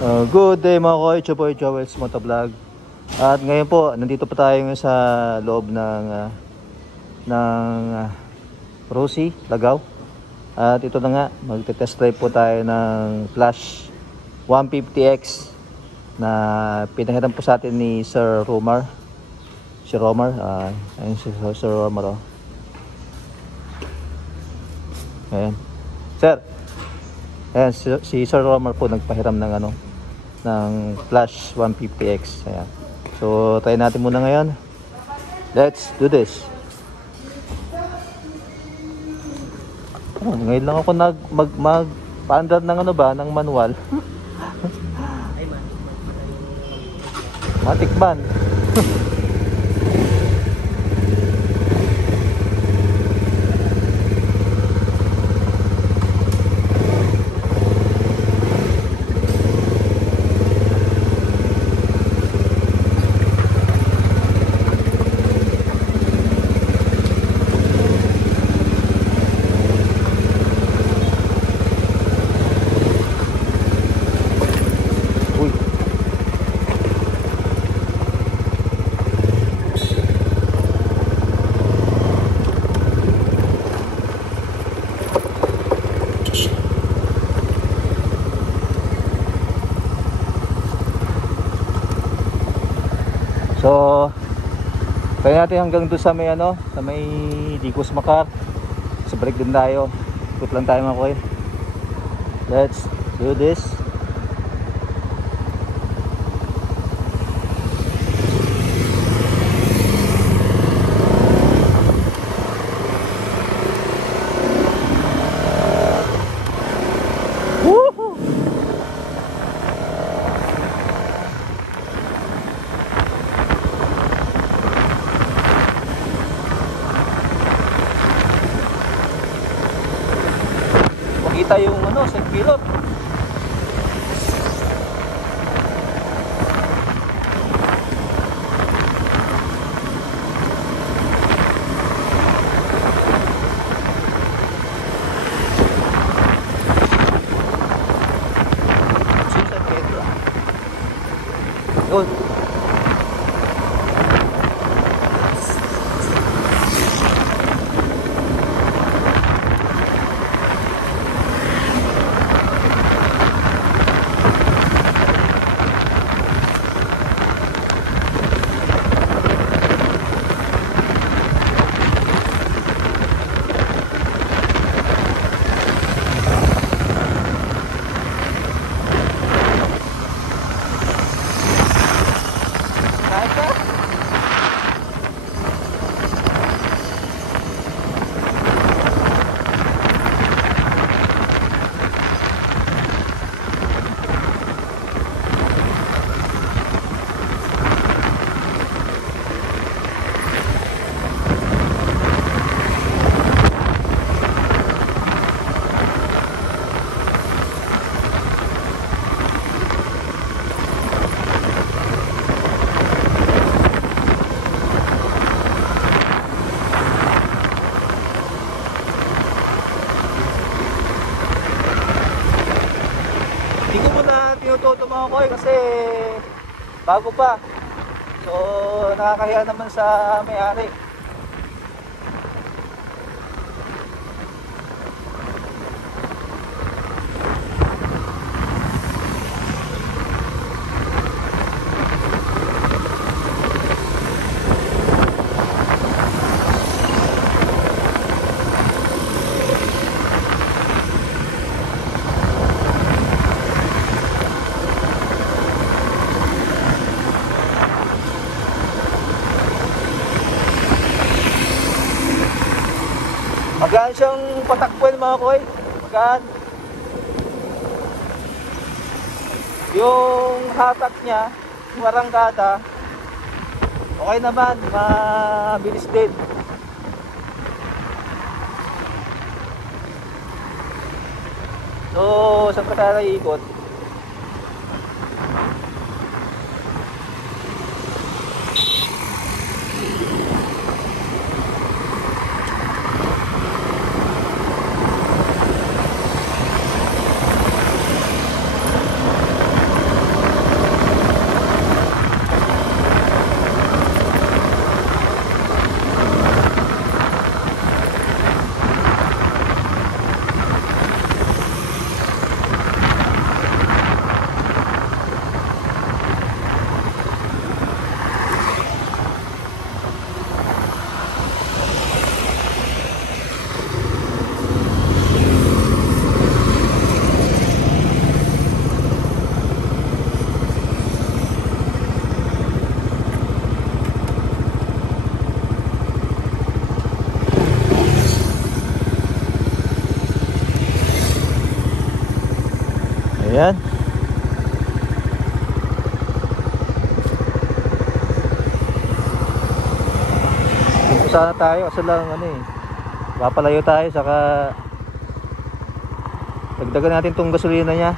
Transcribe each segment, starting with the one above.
Good day mga koy, Choboy Joel's Motovlog. At ngayon po, nandito pa tayo sa loob ng Rosie, Lagaw. At ito na nga, magte-test drive po tayo ng Flash 150X na pinahiram po sa atin ni Sir Romar. Si Romar, ayun si Sir Romar. Ayan. Sir, ayan, si Sir Romar po nagpahiram ng Flash 150X. Ayan. So, try natin muna ngayon. Let's do this. Ngayon lang ako magpaandar ng ng manual. Matikman. So, kaya natin hanggang doon sa may Digos Makar. Sa balik din tayo. Ikot lang tayo mga koy. Let's do this. Kita yung sa pilot. Yun. Hindi ko muna tinututo mga koy kasi bago pa. So nakakahiya naman sa may-ari. Magaan siyang patakbuhan mga koy. Magaan. Yung hatak niya, yung arangkada, okay naman, mabilis din. So, saan pa tayo ikot? Yan. Dito sana tayo kasi lang ano eh. Papalayo tayo saka dagdagan natin tong gasolina niya.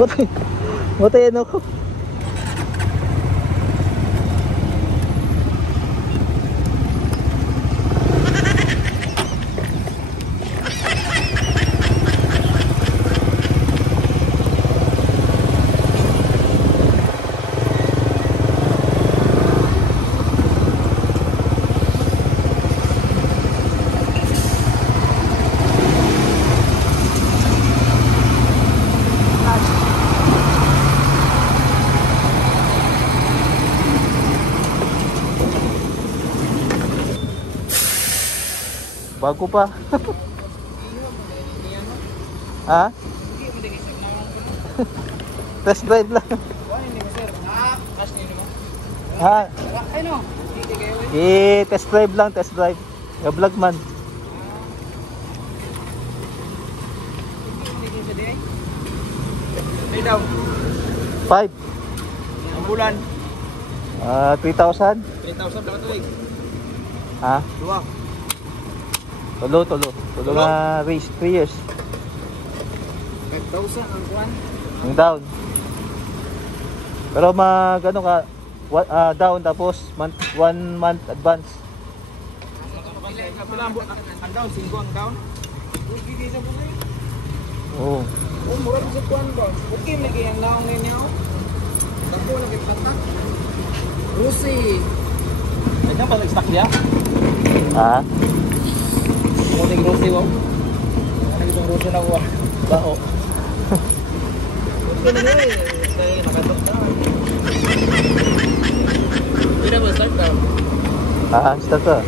Buti, buti ano ko. Bago pa. Ha? Test drive lang. Ha? I-test drive lang, test drive. Vlog man. May daw. 5. Ang bulan. 3,000. 3,000 lang ito eh. Ha? Dua. Tulo nga race 3 years. 5,000 ang kuwan. Ang down. Pero ano ka, down tapos 1 month advance. Ang down, 5 ang down. Oo. Oh, murag sa kuwan ba? Okay, lagi ang naong ngayon. Dako lagi patak. Rusi. Ay, pa nag-stock niya? Ha? Muting Rusi, wow. Ano itong Rusi na kuwa? Bao. Okay na eh. Kaya nakatok na. Hindi na ba start daw? Start ka.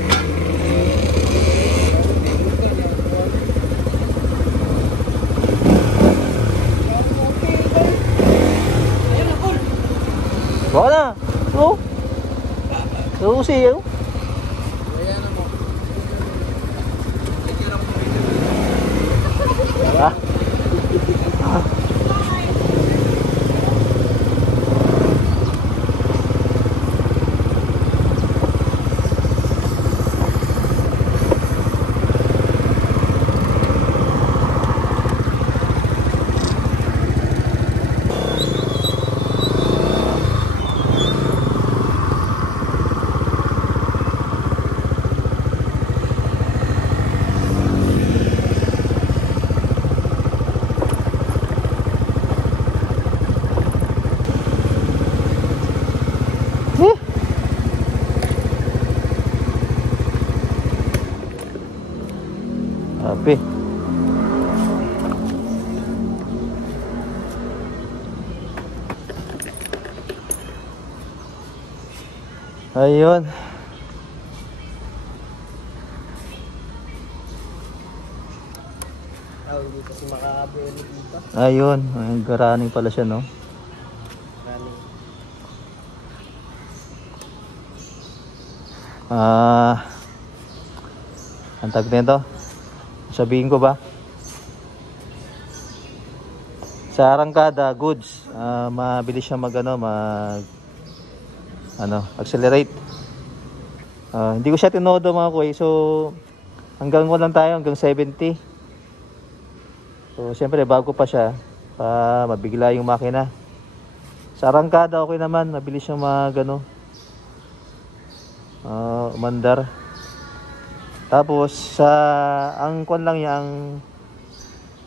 Baka na. Oo. Rusi yun. Ha? Happy. Ayun. Hindi kasi makabili dito. Ayun, ang garaning pala siya, no? Ang tag nito. Sabihin ko ba? Sa arangkada goods, mabilis siya accelerate. Hindi ko siya tinodo mga kuy. So hanggang lang tayo, hanggang 70. So siyempre bago pa siya, mabigla yung makina. Sa arangkada okay naman, mabilis siyang umandar. Tapos ang kwan lang niya,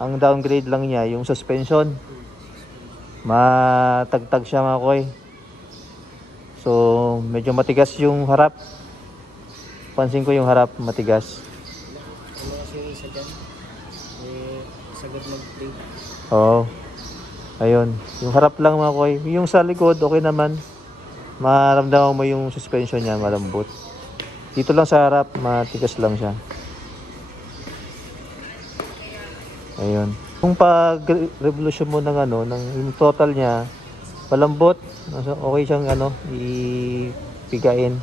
ang downgrade lang niya yung suspension. Matagtag siya mga koy. So medyo matigas yung harap. Pansin ko yung harap matigas. Oo. Ayun, yung harap lang mga koy. Yung sa likod okay naman. Maramdaman mo yung suspension niya malambot. Dito lang sa harap, matigas lang siya. Ayun. Kung pag-revolution mo ng yung total niya, malambot, okay siyang ipigain.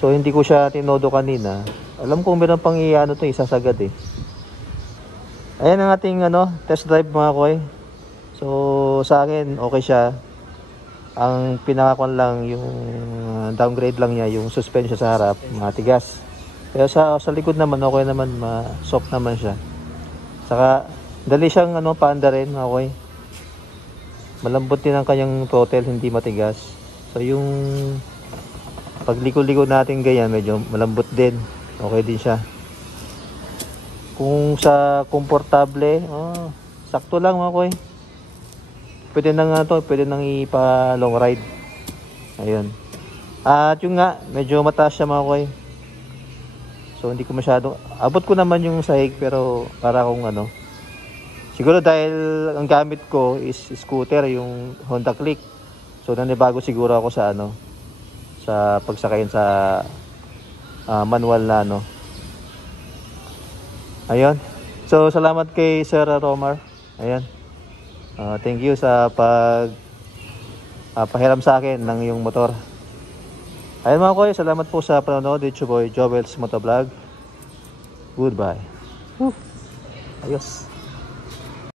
So hindi ko siya tinodo kanina. Alam kong meron pang isasagad eh. Ayan ang ating test drive mga koy. So sa akin okay siya. Ang pinakakon lang yung downgrade lang niya yung suspension sa harap, matigas. Kaya sa likod naman okay naman, soft naman siya. Saka dali siyang paanda rin, okay. Malambot din ang kanyang throttle, hindi matigas. So yung pagliko-liko natin ganyan, medyo malambot din. Okay din siya. Kung sa komportable, sakto lang mga koy. Pwede nang ipa long ride. Ayun. At yung medyo mataas siya mga koy. So hindi ko masyado, abot ko naman yung sahig pero para kung siguro dahil ang gamit ko is scooter, yung Honda Click. So nanibago siguro ako sa sa pagsakayin sa manual na Ayun. So salamat kay Sir Romar. Ayan. Thank you sa pahiram sa akin ng yung motor. Ayun mga koy, salamat po sa panonood. It's your boy Jovel's Motovlog. Goodbye. Ayos.